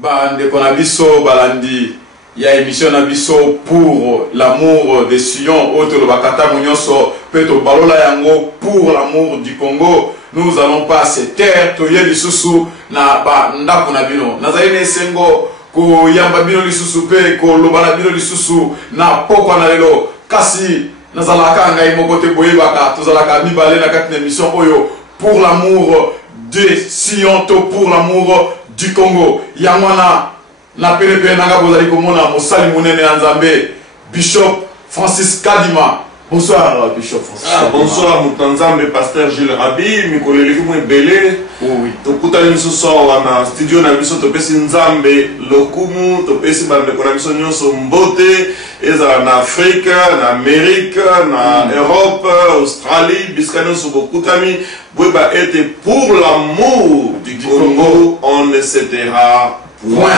Bande Konabiso Balandi, il y a émission Nabiso pour l'amour des Sion, autre le Bakata Mounyoso, Peto Balola Yango pour l'amour du Congo. Nous allons pas se taire, Toye Lisusu, na ba Ndako Nabino. Nazaine Sengo, ko Yamba Bino Lisusu pe, ko Lobana Bino Lisusu, na Poko Nalelo, Kasi, Nazalaka Ngai Mokote Boyebaka, Tozalaka Mibale na katine émission Oyo, pour l'amour des Sion, pour l'amour du Congo. Yamwana na PNP nanga bozali komona mosali munene ya Nzambe Bishop Francis Kadima. Bonsoir Bishop Francis. Bonsoir Mutanzambe Pasteur Gilles Rabi mikoleli ko ebele. Oui. To kutali miso wana studio na biso to pesi Nzambe lokumu to pesi bande ko na biso nyonso mbote eza na Afrique, na Amérique, na Europe, Australie, biskano so bokutami boba était pour l'amour du Congo, on ne cédera point.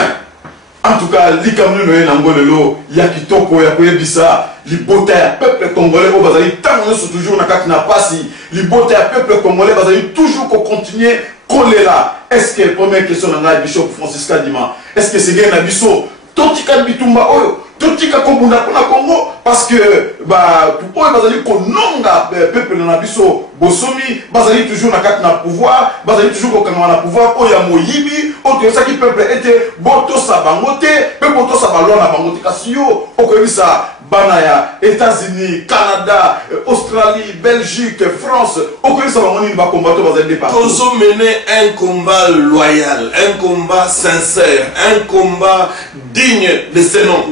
En tout cas, l'Ikamnu noye nangolelo, yakitoko ya koyebisa, libota ya peuple congolais au bazali tango so toujours na kati na pasi, libota ya peuple congolais bazali toujours ko continuer kolela. Est-ce que première question na Bishop Francis Kadima, est-ce que c'est bien na biso totika bitumba oyo totika kobunda kuna Congo parce que ba tout oyo bazali kononga peuple na biso bosomi bazali toujours na kati na pouvoir bazali toujours kokanga na pouvoir oyo ya moyibi oyo ça qui peuple était boto sabangote pe boto sabalo na bangote kasi yo okoyisa bana ya États-Unis, Canada, Australie, Belgique, France okoyisa bangoni ba combattre bazali de partout. Tozo mener un combat loyal, un combat sincère, un combat digne de ce nom.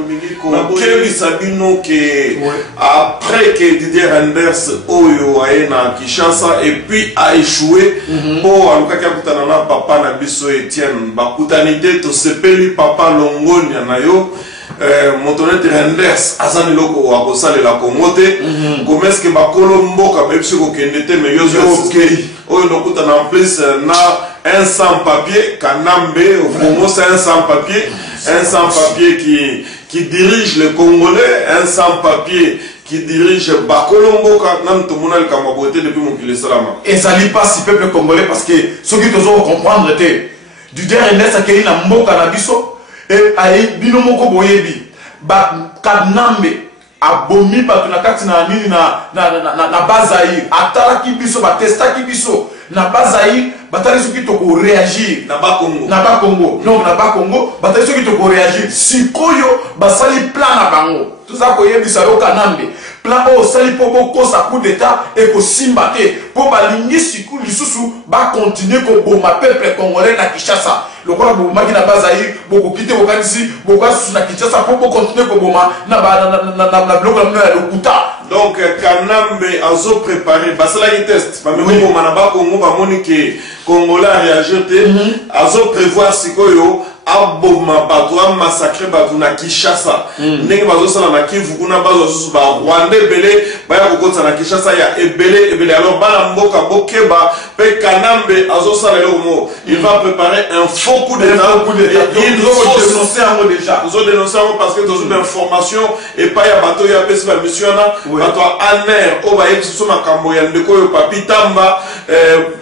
Quel Sabino que après que Didier Renders Oyo na Kinshasa et puis a échoué pour alukaki akutanana papa na biso Etienne bakutanité to sepeli papa Longoni na yo motonete Renders azani loko wa kosale la Congote gomes que bakolo mboka bepsi ko kendete me yo okay oyo ndokutana en plus na un sans papier Kanambe au Congo c'est un sans papier qui dirige les Congolais, un sans-papier qui dirige Bakolombo, même tout le monde a le depuis mon kilo salama. Et ça n'est pas si peuple congolais parce que ceux qui doivent comprendre était du dernier a qui na mboka na biso et aïe binomoko boyebi ba Kanambe abomi ba na kati na nini na bazaï atala ki biso ba testa ki biso na bazaï batali soki to ko réagir na ba Congo non na ba Congo batali soki to ko réagir sikoyo basali plan na bango tout ça ko yebisa yo Kanambe plan o sali po boko sa coup d'état et ko simbate po balingi siku lisusu ba continuer ko boma peuple congolais na Kinshasa lokola bo maki na bazaï boko kite bo kanisi boko asu na Kinshasa po continuer ko boma na bloc na lokuta. Donc Kanambe azo préparé basala ki test ba meko boma na ba Congo ba moni ke Congolais a réagi azo prévoir sikoyo aboma bato a massacrer bato na Kinshasa ndenge bazo sala na Kivu kuna bazo susu ba Rwanda ebele baya kokotsa na Kinshasa ya ebele alors bana mboka bokeba pe Kanambe azo sala le mo il va préparer un faux coup d'état il faut dénoncer en déjà ils ont dénoncé parce que dans une information et pas ya bato ya pesi ba mission na bato aner o ba yebiso makambo ya ndeko yo papi tamba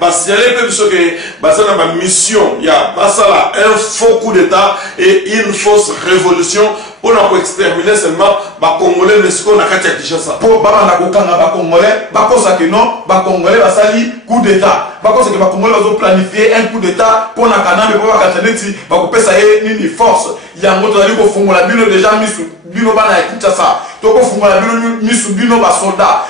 ba signaler pe biso que basana ba mission ya basala un faux coup d'état et une fausse révolution pour nous exterminer seulement les Congolais mais ce qu'on a qu'à Kinshasa pour baba na kokanga ba Congolais ba kosa que non ba Congolais ba sali coup d'état ba kosa que ba Congolais ont planifié un coup d'état pour na Kanambe pour ba kataneti ba kopesa ye nini force ya ngoto ali ko fungola bino déjà misu bino bana ya Kinshasa to ko fungola bino misu bino ba soldat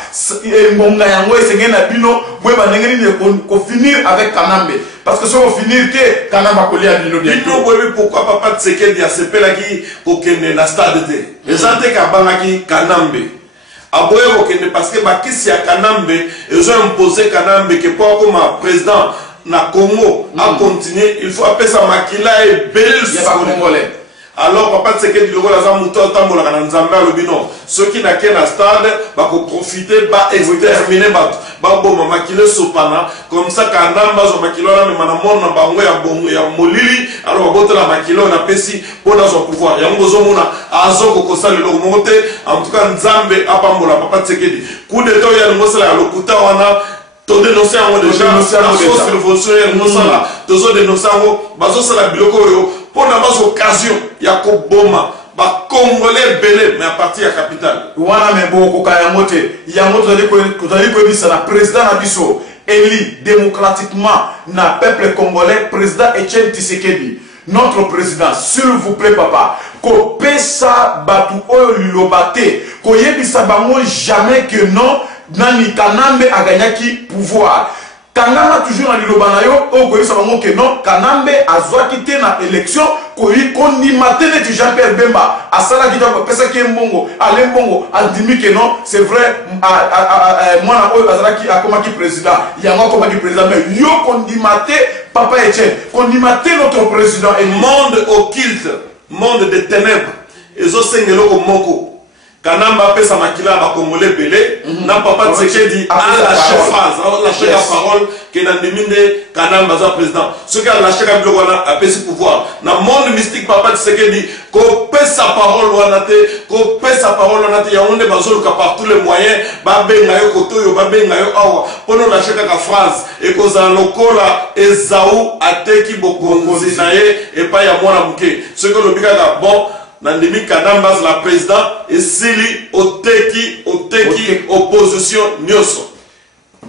ngonga yango esenge na bino boye ba ndengeni ko finir avec Kanambe parce que si on finit que Kanambe kolia bino bino boye pourquoi papa Tsekedi a sepela ki kokende na stade te ezante ka bangaki Kanambe aboye kokende parce que bakisi ya Kanambe ils ont imposé Kanambe que pour comme président na Congo a continuer il faut appeler ça makila et belle congolais. Alors papa Tsekedi logo la zamuto tambola kana nzambe alobino ceux qui na ken na stade ba ko profiter ba exterminer ba boma makile sopana comme ça Kanamba zo makilo na mana mona bango ya bongo ya molili alors ba botela makilo na pesi pona zo pouvoir ya ngozo mona azo ko kosala le monte en tout cas nzambe apambola papa Tsekedi coup de temps ya ngosala ya lokuta wana to dénoncer en déjà la force révolutionnaire ngosala to zo dénoncer en bazo sala biloko yo pour bas occasion ya ko boma ba congolais belé mais à partir de la capitale wana me boko ka yango tozali ko bisa na président na biso élu démocratiquement na peuple congolais président Etienne Tshisekedi notre président s'il vous plaît papa ko pesa batu oyo lilobate ko yebisa bango jamais que non nani Kanambe a gagné qui pouvoir Kanama toujours na liloba na yo o ko yebisa bango que non Kanambe azwa quitté na élection ko ni matene tu Jean-Pierre Bemba asala kita ko pesa ki mbongo ale mbongo andimi que non c'est vrai moi na oyo azala ki akoma ki président yango akoma ki président mais yo ko mate papa Etienne ko mate notre président et monde occulte monde des ténèbres ezo sengelo ko moko Kanamba pesa makila ba congolais belé na papa Tshisekedi a lâché phrase a lâché la parole que dans deminde Kanamba za président ce qui a lâché ka biloko na a pesi pouvoir na monde mystique papa Tshisekedi ko pesa parole wana te ko pesa parole wana te ya onde bazoluka par tous les moyens ba benga yo kotoyo ba benga yo awa pono lâché ka phrase et ko za lokola Esaú ateki bokonzi na ye et pas ya mwana muke ce que le bika bon Nandemi Kanamba la président et Sili Oteki opposition Nyoso.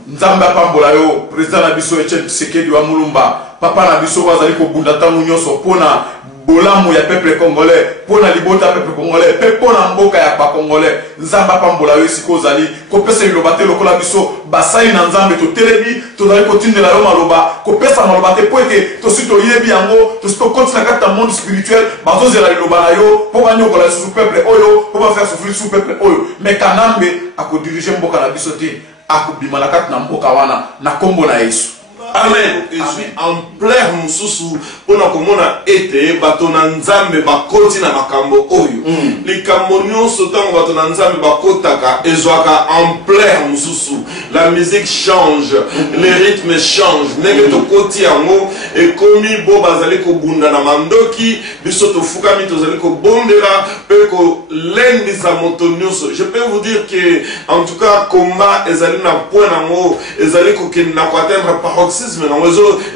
Nzamba pambola yo président na biso Etienne Tshisekedi wa Mulumba papa na biso bazali ko bunda tangu Nyoso pona bolamu ya peuple congolais pona libota peuple congolais pe pona mboka ya pa congolais nzamba pambola yo siko zali ko pesa ilobate lokola biso basai na nzambe to telebi to zali ko tindela yo maloba ko pesa maloba te po ete to sito yebi yango to sito continue kata monde spirituel bazo zela liloba na yo po ba nyokola sous peuple oyo po ba faire souffrir sous peuple oyo mais Kanambe ako diriger mboka na biso te ako bimala kata na mboka wana na kombo na Yesu. Amen. Et je suis en plein moussou pour nous commander été batona nzambe bakoti na makambo oyo. Les camonnions sautant batona nzambe bakotaka ezwaka en plein moussou. La musique change, les rythmes changent. Nenge to koti yango et komi bo bazali ko bunda na mandoki biso to fukami to zali ko bondela pe ko lendi sa motonyoso. Je peux vous dire que en tout cas combat ezali na point nango ezali ko kin na ko atteindre paroxysme non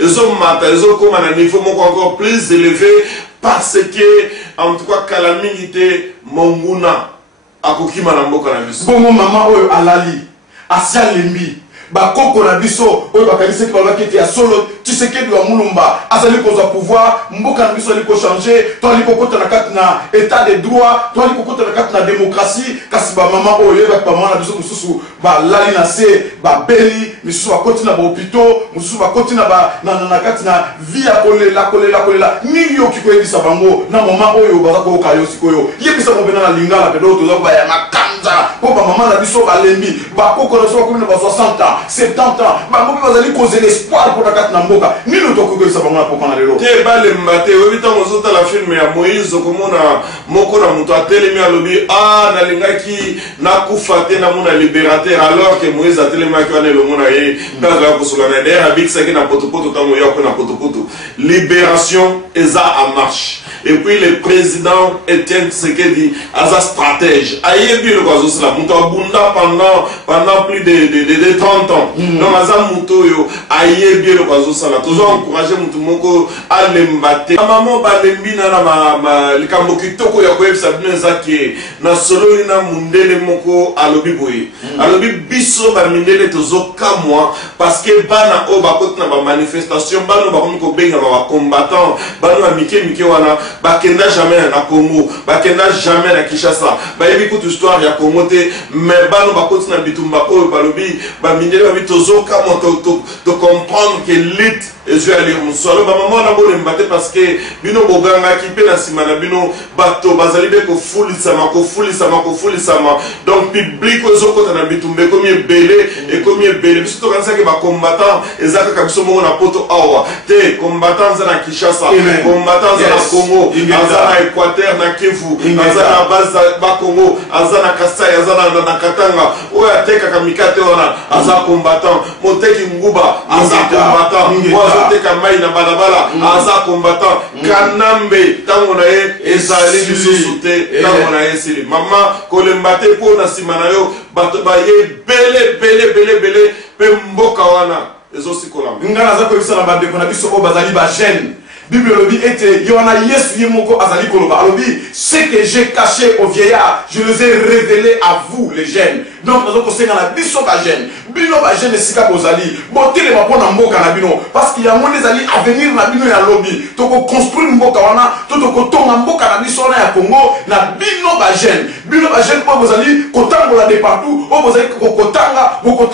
ils comme un niveau encore plus élevé parce que en tout cas calamité monguna akokima na mboka na biso bongo mama oyo alali asialembi bakoko na biso oyo bakanisi ko bakete ya solo Tshisekedi wa Mulumba azali koza pouvoir mboka na biso ali ko changer to ali kokota na kati na état de droit to ali kokota na kati na démocratie kasi ba mama oyo ba mama na biso mususu ba lali na se ba beli misusu ba koti na ba hôpitaux mususu ba koti na ba na kati na vie ya kolela ni yo kiko yebisa bango na mama oyo baza ko kayo sikoyo yebisa mo bena na lingala pedo to za ba ya makanza po ba mama na biso ba lembi ba koko na so ko na ba 60 ans 70 ans ba mo bazali causer l'espoir pour la kati na mboka nino to ko sa bango na poko na lelo te ba le mbate obi tango zota la film ya Moïse komona moko na muto atelemi alobi na lingaki na kufa te na mona libérateur alors que Moïse atelemi ki wana le mona ye ndaza ko sola na der avec ça que na potopoto tango ya ko na potopoto libération eza en marche. Et puis le président Etienne Tshisekedi asa stratège ayebi le kwazo sala muto abunda pendant plus de 30 ans donc asa muto yo ayebi le kwazo sala toujours encourager muto moko alembate maman balembi na ma likambo kitoko ya koyebisa bino zaki na solo na mundele moko alobi boye alobi biso ba mindele tozo kamwa parce que bana o bakoti na ba manifestation bana ba ko benga ba combattant bana mike wana bakenda jamais na Congo bakenda jamais na Kinshasa bayebi toute histoire ya Congo te mais bano bakoti na bitumba oyo balobi ba mindele ba bitozo kamwa to comprendre que l'élite et je vais aller moussolo ba maman na bole mbate parce que bino boganga ki pe na simana bino bato bazali be ko fulisa ma donc public ozo kota na bitumbe comme belé et comme belé biso to kanisa ke ba combattant ezaka kabiso mo na poto awa te combattant za na Kinshasa combattant za na Congo aza na Équateur na Kivu aza na base ba Congo aza na Kasai aza na Katanga oyo ateka kamikate wana aza combattant moteki nguba aza combattant teka mai na balabala aza combattant Kanambe tango na ye ezali lisusu te tango na ye sili mama kolemba te po na sima na yo bato ba ye bele pe mboka wana ezosikola ngana za ko bisala ba de ko na biso o bazali ba jeune Bible lobi était Yohana Yesu yemoko azali koloba alobi ce que j'ai caché aux vieillards je les ai révélés à vous les jeunes. Donc nous avons la biso ba jeune bino ba jeune sika bozali botele ba pona mboka na bino parce qu'il y a mon des alliés à venir na bino ya lobby to ko construire mboka wana to ko tonga mboka na biso na ya Congo na bino ba jeune po bozali kotangola de partout o bozali ko kotanga pour